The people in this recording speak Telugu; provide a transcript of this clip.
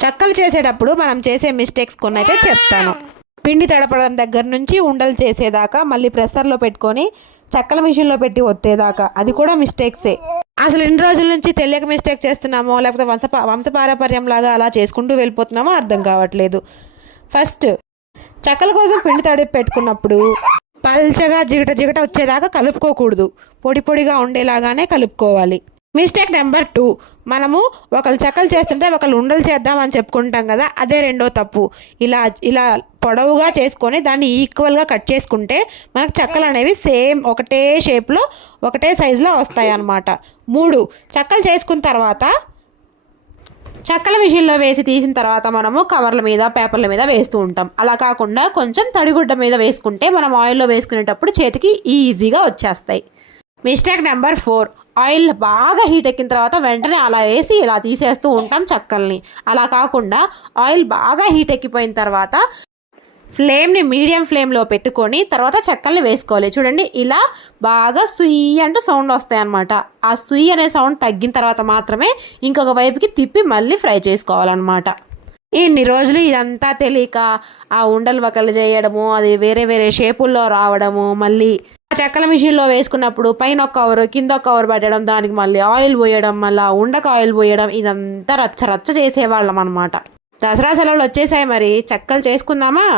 చక్కలు చేసేటప్పుడు మనం చేసే మిస్టేక్స్ కొన్ని అయితే చెప్తాను. పిండి తడపడం దగ్గర నుంచి ఉండలు చేసేదాకా మళ్ళీ ప్రెషర్లో పెట్టుకొని చక్కల మిషన్లో పెట్టి ఒత్తేదాకా. అది కూడా మిస్టేక్సే అసలు ఎన్ని రోజుల నుంచి తెలియక మిస్టేక్ చేస్తున్నామో లేకపోతే వంశ వంశపారపర్యం లాగా అలా చేసుకుంటూ వెళ్ళిపోతున్నామో అర్థం కావట్లేదు. ఫస్ట్ చక్కల కోసం పిండి తడిపి పెట్టుకున్నప్పుడు పల్చగా జిగట జిగట వచ్చేదాకా కలుపుకోకూడదు. పొడి పొడిగా ఉండేలాగానే కలుపుకోవాలి. Mistake number two. మనము ఒకళ్ళు చెక్కలు చేస్తుంటే ఒకళ్ళు ఉండలు చేద్దామని చెప్పుకుంటాం కదా అదే రెండో తప్పు. ఇలా ఇలా పొడవుగా చేసుకొని దాన్ని ఈక్వల్గా కట్ చేసుకుంటే మనకు చెక్కలు అనేవి సేమ్ ఒకటే షేప్లో ఒకటే సైజులో వస్తాయి అన్నమాట. మూడు చెక్కలు చేసుకున్న తర్వాత చెక్కల మిషన్లో వేసి తీసిన తర్వాత మనము కవర్ల మీద పేపర్ల మీద వేస్తూ ఉంటాం. అలా కాకుండా కొంచెం తడిగుడ్డ మీద వేసుకుంటే మనం ఆయిల్లో వేసుకునేటప్పుడు చేతికి ఈజీగా వచ్చేస్తాయి. Mistake number four. ఆయిల్ బాగా హీట్ ఎక్కిన తర్వాత వెంటనే అలా వేసి ఇలా తీసేస్తూ ఉంటాం చక్కల్ని. అలా కాకుండా ఆయిల్ బాగా హీట్ ఎక్కిపోయిన తర్వాత ఫ్లేమ్ని మీడియం ఫ్లేమ్లో పెట్టుకొని తర్వాత చెక్కల్ని వేసుకోవాలి. చూడండి ఇలా బాగా సుయ్యి అంటే సౌండ్ వస్తాయన్నమాట. ఆ సుయ్యి అనే సౌండ్ తగ్గిన తర్వాత మాత్రమే ఇంకొక వైపుకి తిప్పి మళ్ళీ ఫ్రై చేసుకోవాలన్నమాట. ఇన్ని రోజులు ఇదంతా తెలియక ఆ ఉండలు వకలు చేయడము అది వేరే వేరే షేపుల్లో రావడము మళ్ళీ చెక్కల మిషన్లో వేసుకున్నప్పుడు పైన ఒక కవర్ కింద ఒక కవర్ పెట్టడం దానికి మళ్ళీ ఆయిల్ పోయడం మళ్ళీ ఆ ఉండకు ఆయిల్ పోయడం ఇదంతా రచ్చ రచ్చ చేసేవాళ్ళం అనమాట దసరా సెలవులు వచ్చేసాయి మరి. చెక్కలు చేసుకుందామా?